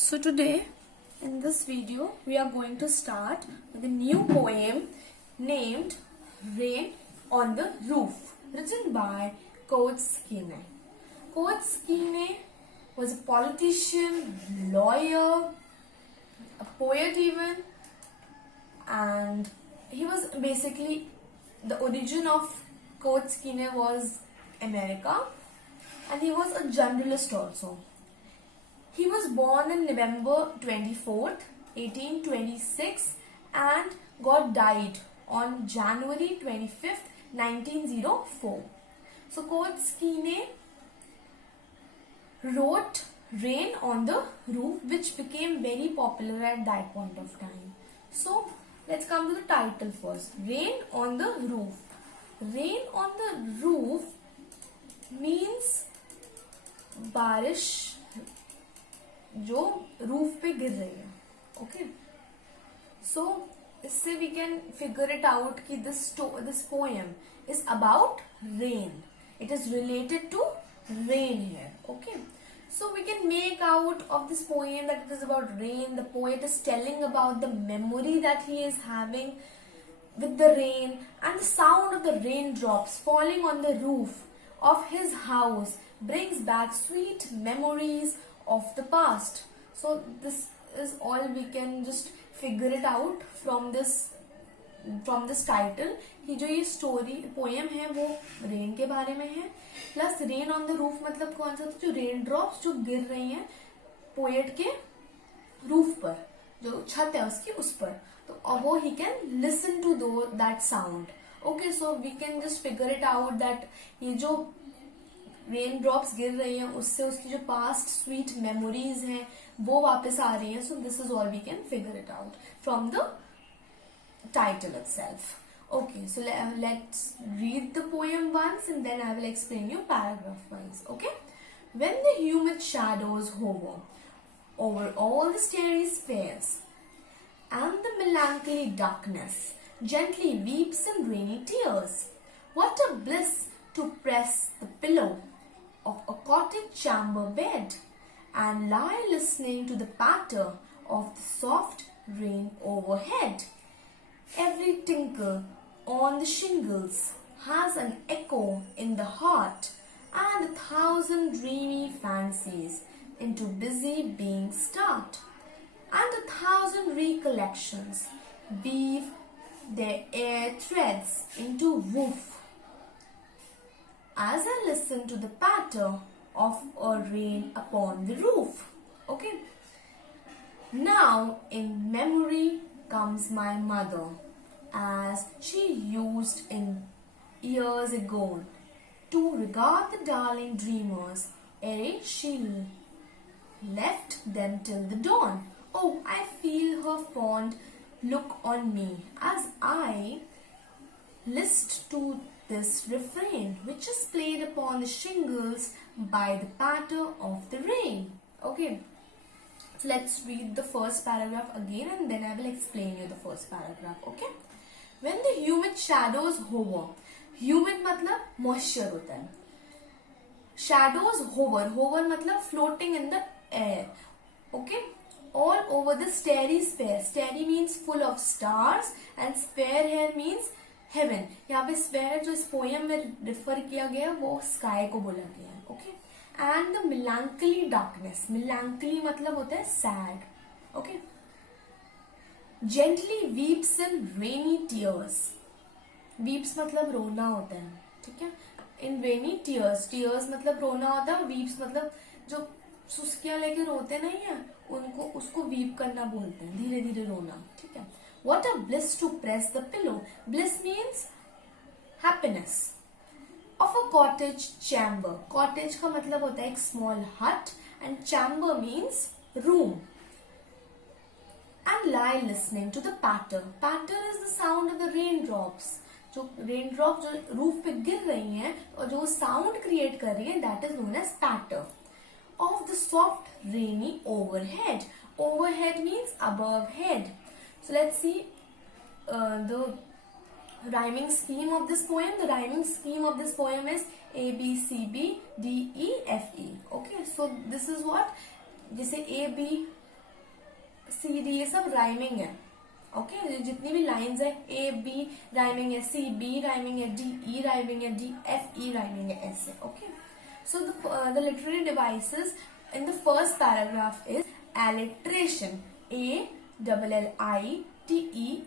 So today in this video we are going to start with a new poem named Rain on the Roof, written by Kurt Skene. Kurt Skene was a politician, lawyer, a poet even, and he was basically the origin of Kurt Skene was America, and he was a journalist also. He was born on November 24th, 1826 and died on January 25th, 1904. So Kurt Skene wrote Rain on the Roof, which became very popular at that point of time. So let's come to the title first. Rain on the Roof. Rain on the roof means बारिश जो roof पे गिर रही है. Okay, so इससे we can figure it out कि this poem is about rain. It is related to rain here. Okay, so we can make out of this poem that it is about rain. The poet is telling about the memory that he is having with the rain and the sound of the raindrops falling on the roof of his house brings back sweet memories of the past. So this is all we can just figure it out from this title कि जो ये story poem है वो rain के बारे में है. Plus rain on the roof मतलब कौन सा, जो रेन ड्रॉप्स जो गिर रही हैं पोएट के रूफ पर, जो छत है उसकी उस पर, तो अब वो he can listen to that sound. Okay, so we can just figure it out that ये जो रेन ड्रॉप्स गिर रही हैं उससे उसकी जो पास्ट स्वीट मेमोरीज हैं वो वापस आ रही हैं. So this is all we can figure it out from the title itself. Okay, so let's read the poem once and then I will explain you paragraph wise. Okay, when the humid shadows hover over all the starry spheres and the melancholy darkness gently weeps in rainy tears, what a bliss to press the pillow of a cottage chamber bed and lie listening to the patter of the soft rain overhead. Every tinkle on the shingles has an echo in the heart, and 1,000 dreamy fancies into busy being start, and 1,000 recollections weave their air threads into woof as I listen to the patter of a rain upon the roof. Okay, now in memory comes my mother, as she used in years ago to regard the darling dreamers ere she left them till the dawn. Oh, I feel her fond look on me as I list to this refrain, which is played upon the shingles by the patter of the rain. Okay, so let's read the first paragraph again and then I will explain you the first paragraph. Okay, when the humid shadows hover, humid मतलब moisture होता है, shadows hover मतलब floating in the air. Okay, all over the starry sphere. Starry means full of stars and sphere here means heaven. यहाँ पे sphere जो इस poem में refer किया गया वो sky को बोला गया है. Okay, and the melancholy darkness. Melancholy मतलब होता है sad. Okay, gently weeps in rainy tears. weeps मतलब रोना होता है. ठीक है, in rainy tears मतलब रोना होता है. weeps मतलब जो सुस्कियां लेके रोते नहीं है उनको उसको weep करना बोलते हैं, धीरे धीरे रोना. ठीक है, what a bliss to press the pillow. Bliss means happiness of a cottage chamber. Cottage का मतलब होता है एक small hut and chamber means room. And lie listening to the patter. Patter is the sound of the raindrops. जो raindrops जो roof पे गिर रही हैं और जो sound create कर रही हैं, that is known as patter of the soft rainy overhead. Overhead means above head. So let's see the rhyming scheme of this poem. The rhyming scheme of this poem is A B C B D E F E. Okay, so this is what जैसे A B C D ये सब rhyming है. Okay जितनी भी lines है A B rhyming है, C B rhyming है, D E rhyming है, डी एफ ई राइमिंग है, ऐसे. Okay so the literary devices in the first paragraph is alliteration.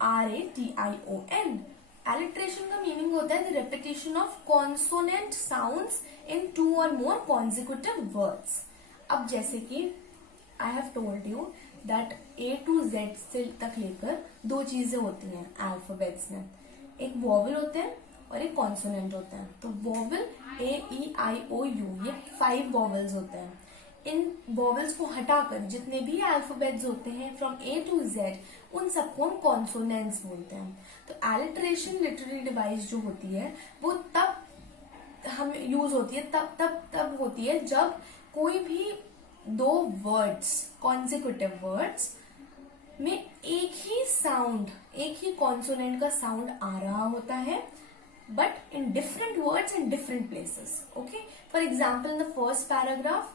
alliteration. alliteration का मीनिंग होता है the repetition of consonant sounds in 2 or more consecutive words. अब जैसे कि I have told you that A to Z से तक लेकर 2 चीजें होती हैं अल्फाबेट्स में. एक वॉवल होते हैं और एक कॉन्सोनेंट होता है. तो वॉवल A-E-I-O-U ये 5 वॉवल्स होते हैं. इन वॉवल्स को हटाकर जितने भी अल्फाबेट्स होते हैं फ्रॉम A to Z उन सबको हम कॉन्सोनेंट्स बोलते हैं. तो एलिट्रेशन लिटरेरी डिवाइस जो होती है वो तब हम यूज होती है तब होती है जब कोई भी 2 वर्ड्स कॉन्सिक्यूटिव वर्ड्स में एक ही साउंड, एक ही कॉन्सोनेंट का साउंड आ रहा होता है but in different words in different places. Okay, for example in the first paragraph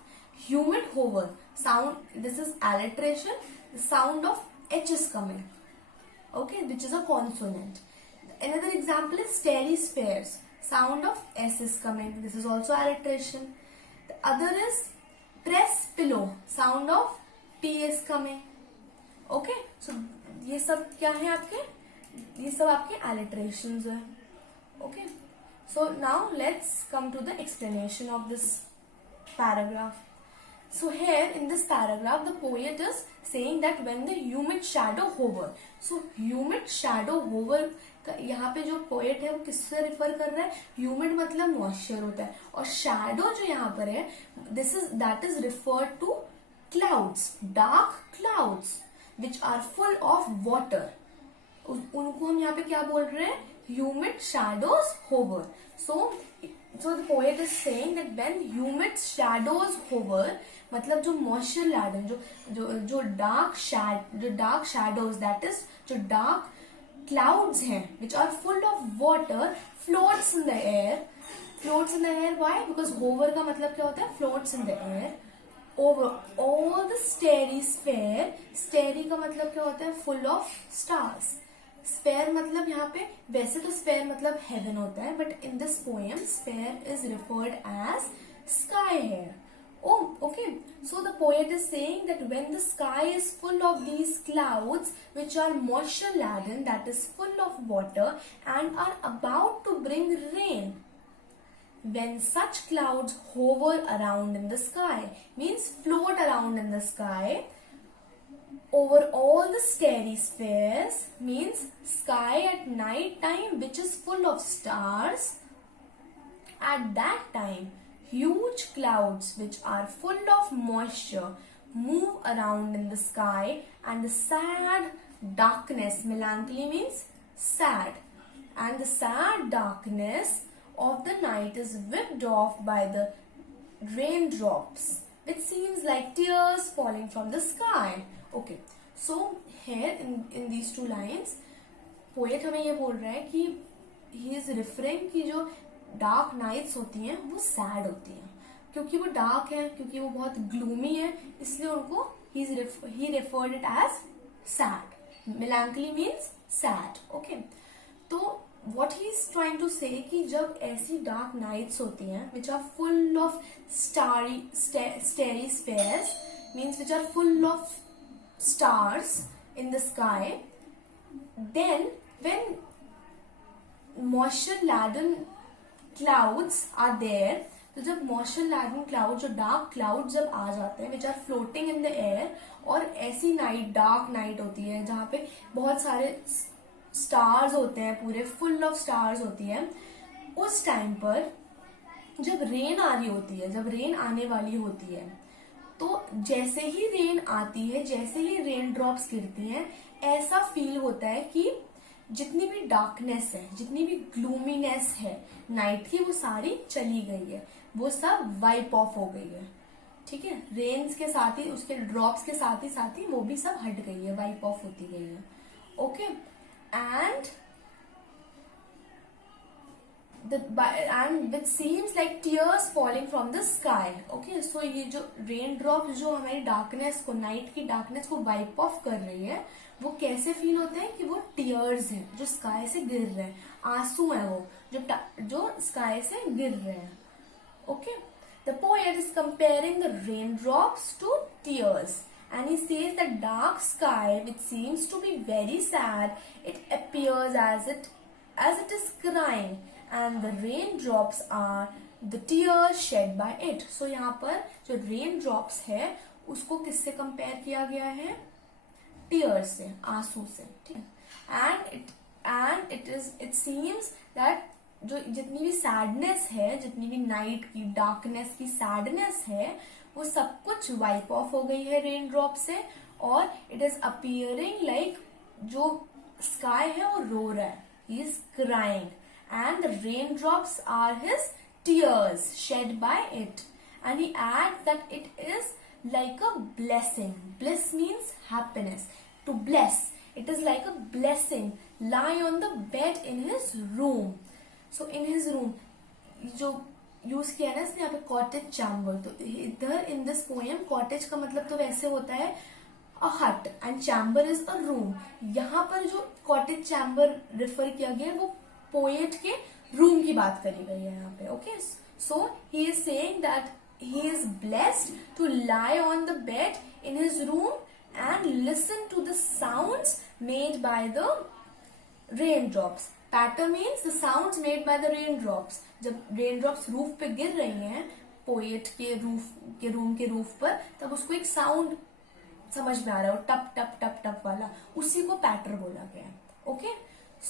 humid hover sound, this is alliteration, the sound of H is coming, okay, which is a consonant. Another example is starry spares, sound of S is coming, this is also alliteration. The other is press pillow, sound of P is coming. Okay, so ये सब क्या है आपके, ये सब आपके alliterations है. Okay, so now let's come to the explanation of this paragraph. So here in this paragraph the poet is saying that when the humid shadow hover, so humid shadow hover यहाँ पे जो poet है वो किससे refer कर रहा है, humid मतलब मॉइस्चर होता है, और शैडो जो यहाँ पर है that is referred to clouds, dark clouds which are full of water. उनको हम यहाँ पे क्या बोल रहे हैं, humid shadows hover. So the poet is saying that when humid shadows hover, मतलब जो moisture laden, जो dark shadows, that is जो dark clouds हैं which are full of water floats in the air. Why? Because hover का मतलब क्या होता है, floats in the air over all the starry sphere. Starry का मतलब क्या होता है, full of stars. स्पेयर मतलब यहाँ पे वैसे तो स्पेयर मतलब हेवन होता है, but in this poem sphere is referred as sky here. Okay, so the poet is saying that when the sky is full of these clouds which are moisture laden, that is full of water and are about to bring rain, when such clouds hover around in the sky, means float around in the sky over all the starry spheres, means sky at night time which is full of stars. At that time huge clouds which are full of moisture move around in the sky, and the sad darkness, melancholy means sad, and the sad darkness of the night is whipped off by the raindrops which seems like tears falling from the sky. Okay, so here in these 2 lines poet हमें ये बोल रहा है कि he is referring कि जो dark nights होती हैं वो सैड होती हैं, क्योंकि वो डार्क है, क्योंकि वो बहुत ग्लूमी है, इसलिए उनको ही referred it as sad. Melancholy means sad. Okay, तो what he is trying to say कि जब ऐसी डार्क नाइट्स होती हैं which are full of starry spheres, means which are full of stars in the sky, then when moisture laden clouds are there, तो जब moisture laden clouds, जो dark clouds जब आ जाते हैं which are floating in the air, और ऐसी night dark night होती है जहाँ पे बहुत सारे स्टार्स होते हैं, पूरे फुल ऑफ स्टार्स होती है, उस टाइम पर जब रेन आ रही होती है, जब रेन आने वाली होती है, तो जैसे ही रेन आती है, जैसे ही रेन ड्रॉप्स गिरती हैं, ऐसा फील होता है कि जितनी भी डार्कनेस है, जितनी भी ग्लूमीनेस है नाइट की, वो सारी चली गई है, वो सब वाइप ऑफ हो गई है. ठीक है, रेन्स के साथ ही, उसके ड्रॉप्स के साथ ही वो भी सब हट गई है, वाइप ऑफ होती गई है. Okay, and and which seems like tears falling from the sky. Okay, so ये जो रेन ड्रॉप जो हमारी डार्कनेस को, नाइट की डार्कनेस को वाइप ऑफ कर रही है, वो कैसे फील होते हैं कि वो टीयर्स हैं जो स्काई से गिर रहे हैं, आंसू हैं वो जो स्काई से गिर रहे हैं. Okay, the poet is comparing the raindrops to tears, and he says the dark sky, which seems to be very sad, it appears as it is crying, and the raindrops are the tears shed by it. So यहाँ पर जो raindrops है उसको किससे compare किया गया है? Tears से, आंसू से. ठीक है. It seems that जो जितनी भी सैडनेस है, जितनी भी नाइट की डार्कनेस की सैडनेस है, वो सब कुछ वाइप ऑफ हो गई है रेन ड्रॉप से, और इट इज अपियरिंग लाइक जो स्काई है वो रो रहा है, he is crying, and the rain drops are his tears shed by it, and he adds that it is like a blessing. Bliss means happiness. To bless, it is like a blessing lie on the bed in his room. So in his room, जो use किया है ना इसने यहाँ पे cottage chamber, तो इधर इन this poem cottage का मतलब तो वैसे होता है अ हट and chamber is a room. यहाँ पर जो कॉटेज चैम्बर रेफर किया गया है वो पोएट के रूम की बात करी गई है यहाँ पे. Okay, so he is saying that he is blessed to lie on the bed in his room and listen to the sounds made by the raindrops. Patter means the sounds made by the raindrops. जब raindrops roof पे गिर रही हैं poet के room के roof पर, तब उसको एक साउंड समझ में आ रहा है, टप टप टप टप वाला, उसी को पैटर बोला गया. Okay,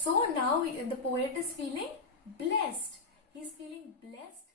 so now the poet is feeling blessed. He is feeling blessed